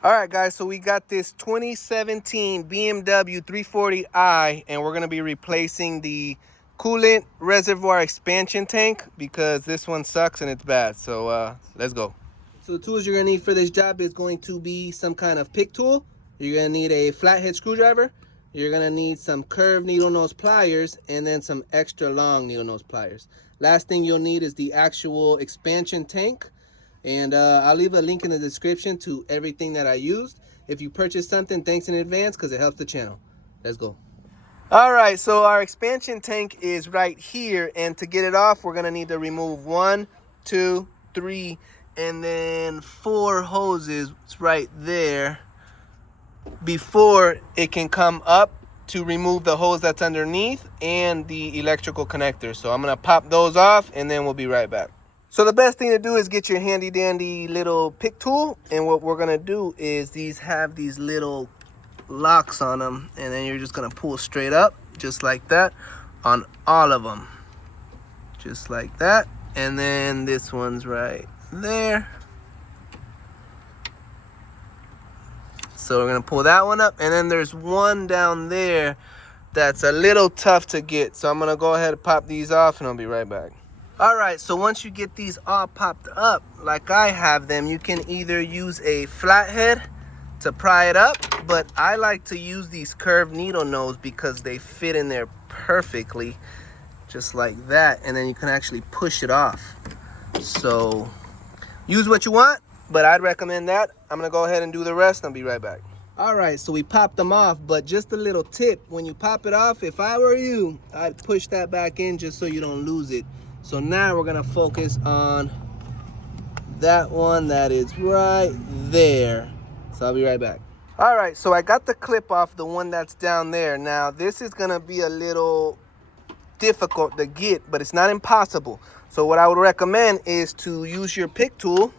All right, guys, so we got this 2017 BMW 340i, and we're going to be replacing the coolant reservoir expansion tank because this one sucks and it's bad. So let's go. So the tools you're going to need for this job is going to be some kind of pick tool. You're going to need a flathead screwdriver. You're going to need some curved needle nose pliers and then some extra long needle nose pliers. Last thing you'll need is the actual expansion tank. And I'll leave a link in the description to everything that I used. If you purchase something, thanks in advance because it helps the channel. Let's go. All right, so our expansion tank is right here. And to get it off, we're going to need to remove 1, 2, 3, and then 4 hoses right there before it can come up to remove the hose that's underneath and the electrical connector. So I'm going to pop those off and then we'll be right back. So the best thing to do is get your handy dandy little pick tool, and what we're gonna do is these have these little locks on them, and then you're just gonna pull straight up just like that on all of them, just like that. And then this one's right there, so we're gonna pull that one up, and then there's one down there that's a little tough to get, so I'm gonna go ahead and pop these off and I'll be right back. All right, so once you get these all popped up like I have them, you can either use a flathead to pry it up, but I like to use these curved needle nose because they fit in there perfectly, just like that, and then you can actually push it off. So use what you want, but I'd recommend that. I'm gonna go ahead and do the rest and I'll be right back. All right, so we popped them off, but just a little tip, when you pop it off, if I were you, I'd push that back in just so you don't lose it. So now we're gonna focus on that one that is right there. So I'll be right back. All right, so I got the clip off the one that's down there. Now this is gonna be a little difficult to get, but it's not impossible. So what I would recommend is to use your pick tool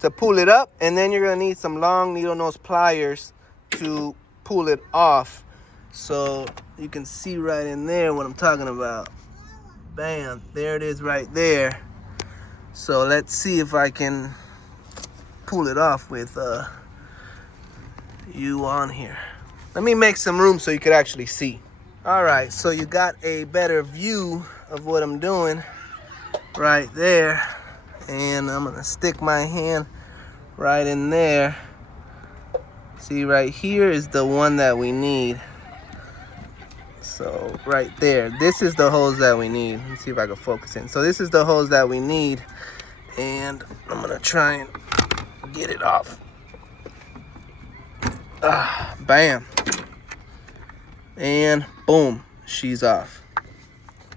to pull it up, and then you're gonna need some long needle nose pliers to pull it off. So you can see right in there what I'm talking about. Bam, there it is right there. So let's see if I can pull it off with you on here. Let me make some room so you could actually see. All right, so you got a better view of what I'm doing right there. And I'm gonna stick my hand right in there. See, right here is the one that we need. So right there, this is the hose that we need. Let me see if I can focus in. So this is the hose that we need, and I'm gonna try and get it off. Bam. And boom, she's off.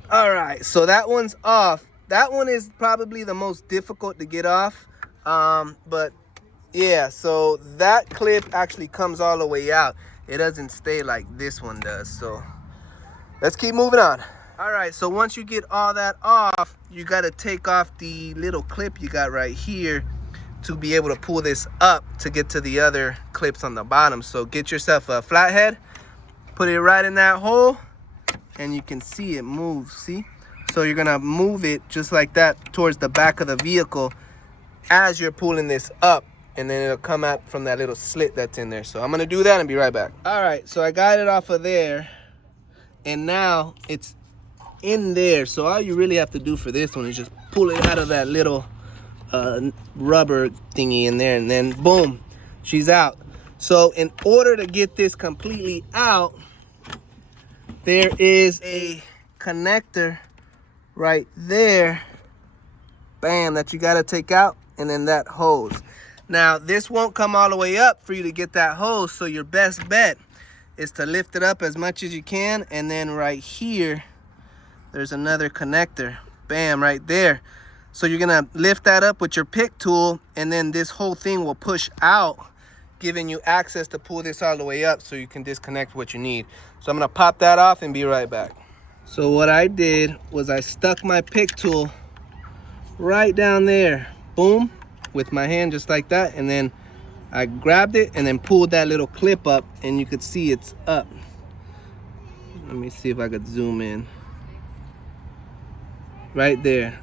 All right, so that one's off. That one is probably the most difficult to get off. But yeah, so that clip actually comes all the way out. It doesn't stay like this one does, so let's keep moving on. All right, so once you get all that off, you gotta take off the little clip you got right here to be able to pull this up to get to the other clips on the bottom. So get yourself a flathead, put it right in that hole, and you can see it move, see? So you're gonna move it just like that towards the back of the vehicle as you're pulling this up, and then it'll come out from that little slit that's in there. So I'm gonna do that and be right back. All right, so I got it off of there, and now it's in there. So all you really have to do for this one is just pull it out of that little rubber thingy in there, and then boom, she's out. So in order to get this completely out, there is a connector right there, bam, that you got to take out, and then that hose. Now this won't come all the way up for you to get that hose, so your best bet is to lift it up as much as you can, and then right here there's another connector, bam, right there. So you're gonna lift that up with your pick tool, and then this whole thing will push out, giving you access to pull this all the way up so you can disconnect what you need. So I'm gonna pop that off and be right back. So what I did was I stuck my pick tool right down there, boom, with my hand just like that, and then I grabbed it and then pulled that little clip up, and you could see it's up. Let me see if I could zoom in. Right there.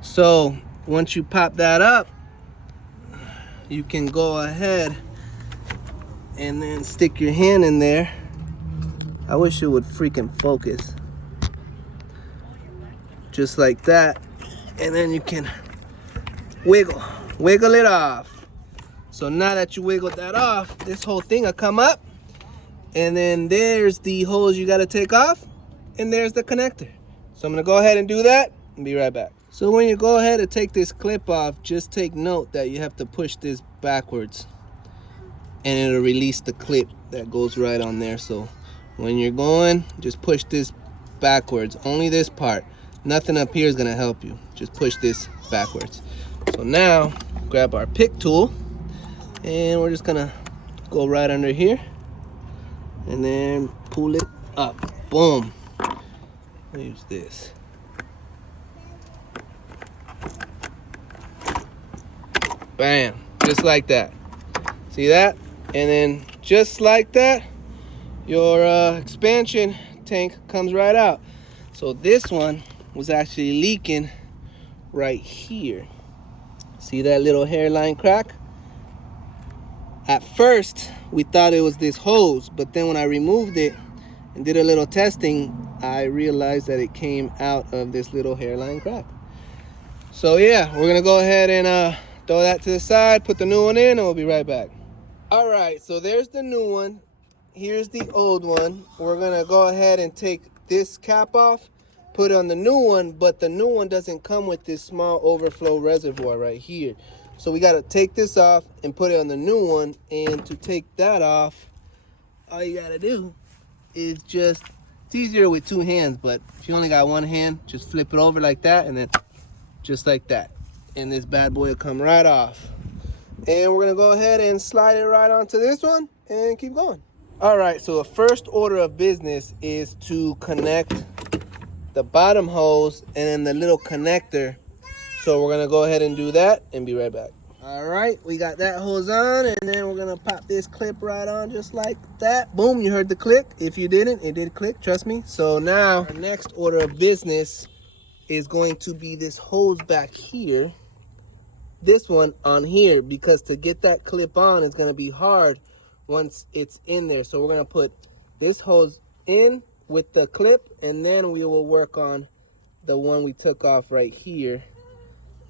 So once you pop that up, you can go ahead and then stick your hand in there. I wish it would freaking focus. Just like that. And then you can wiggle it off. So now that you wiggled that off, this whole thing will come up. And then there's the hose you gotta take off. And there's the connector. So I'm gonna go ahead and do that and be right back. So when you go ahead and take this clip off, just take note that you have to push this backwards. And it'll release the clip that goes right on there. So when you're going, just push this backwards. Only this part. Nothing up here is gonna help you. Just push this backwards. So now, grab our pick tool. And we're just gonna go right under here. And then pull it up. Boom. Use this. Bam. Just like that. See that? And then just like that, your expansion tank comes right out. So this one was actually leaking right here. See that little hairline crack? At first, we thought it was this hose, but then when I removed it and did a little testing, I realized that it came out of this little hairline crack. So yeah, we're gonna go ahead and throw that to the side, put the new one in, and we'll be right back. All right, so there's the new one. Here's the old one. We're gonna go ahead and take this cap off, put on the new one, but the new one doesn't come with this small overflow reservoir right here. So we gotta take this off and put it on the new one. And to take that off, all you gotta do is just, it's easier with two hands, but if you only got one hand, just flip it over like that, and then just like that. And this bad boy will come right off. And we're gonna go ahead and slide it right onto this one and keep going. All right, so the first order of business is to connect the bottom hose and then the little connector. So we're gonna go ahead and do that and be right back. All right, we got that hose on, and then we're gonna pop this clip right on just like that. Boom, you heard the click. If you didn't, it did click, trust me. So now our next order of business is going to be this hose back here. This one on here, because to get that clip on is gonna be hard once it's in there. So we're gonna put this hose in with the clip, and then we will work on the one we took off right here.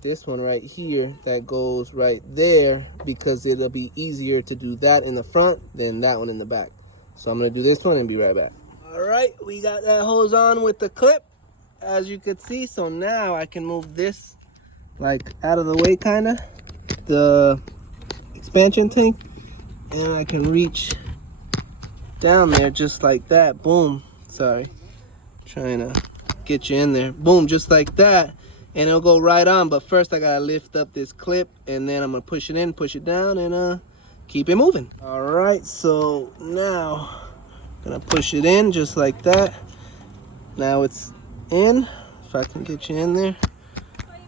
This one right here that goes right there, because it'll be easier to do that in the front than that one in the back. So I'm gonna do this one and be right back. All right, we got that hose on with the clip, as you could see. So now I can move this like out of the way, kinda, the expansion tank, and I can reach down there just like that. Boom, sorry, trying to get you in there. Boom, just like that. And it'll go right on, but first I gotta lift up this clip, and then I'm gonna push it in, push it down, and keep it moving. All right, so now I'm gonna push it in just like that. Now it's in, if I can get you in there,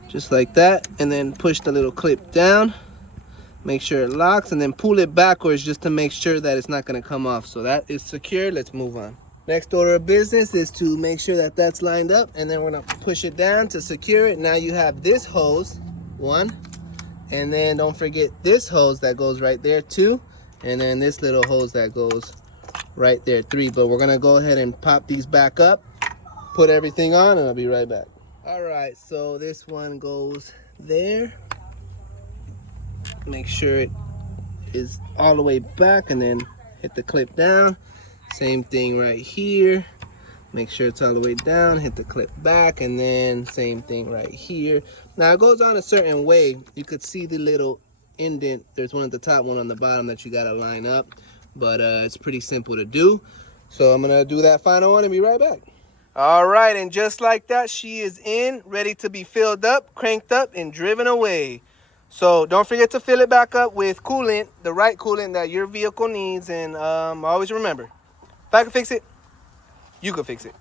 just like that, and then push the little clip down, make sure it locks, and then pull it backwards just to make sure that it's not gonna come off. So that is secure. Let's move on. Next order of business is to make sure that that's lined up, and then we're gonna push it down to secure it. Now you have this hose, one, and then don't forget this hose that goes right there, two, and then this little hose that goes right there, three. But we're gonna go ahead and pop these back up, put everything on, and I'll be right back. All right, so this one goes there. Make sure it is all the way back, and then hit the clip down. Same thing right here. Make sure it's all the way down, hit the clip back, and then same thing right here. Now it goes on a certain way. You could see the little indent. There's one at the top, one on the bottom that you gotta line up, but it's pretty simple to do. So I'm gonna do that final one and be right back. All right, and just like that, she is in, ready to be filled up, cranked up, and driven away. So don't forget to fill it back up with coolant, the right coolant that your vehicle needs, and always remember, if I can fix it, you can fix it.